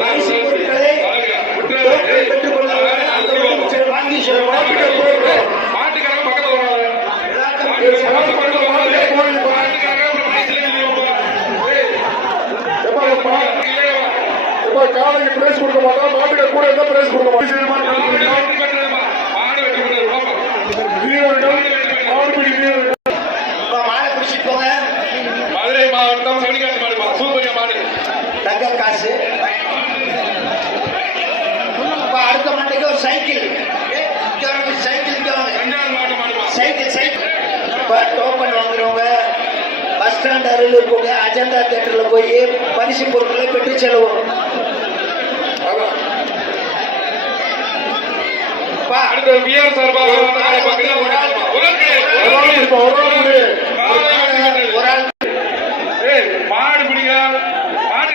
பரிசு பொருட்களை பெற்றுக் கொள்ளுங்கள். வாங்கி காலைக்கு பிரைஸ் கொடுக்க மாட்டோம். மாட்டுக்கு கூட இருந்தா பிரைஸ் கொடுக்க மாட்டோம். மாலை குடிச்சிட்டு போங்க. மதுரை மாவட்டம் சவுளிக்காட்டு மாடு சூப்பரியா மாடு தங்க காசு. அடுத்த மாட்டுக்கு ஒரு சைக்கிள். சைக்கிள் டோக்கன் வாங்குறவங்க பஸ் ஸ்டாண்ட் அருகில் இருக்கவங்க அஜந்தா தியேட்டர்ல போய் பரிசு பொருட்களை பெற்று செல்வோம். அடுத்த பிஆர் சார்பாக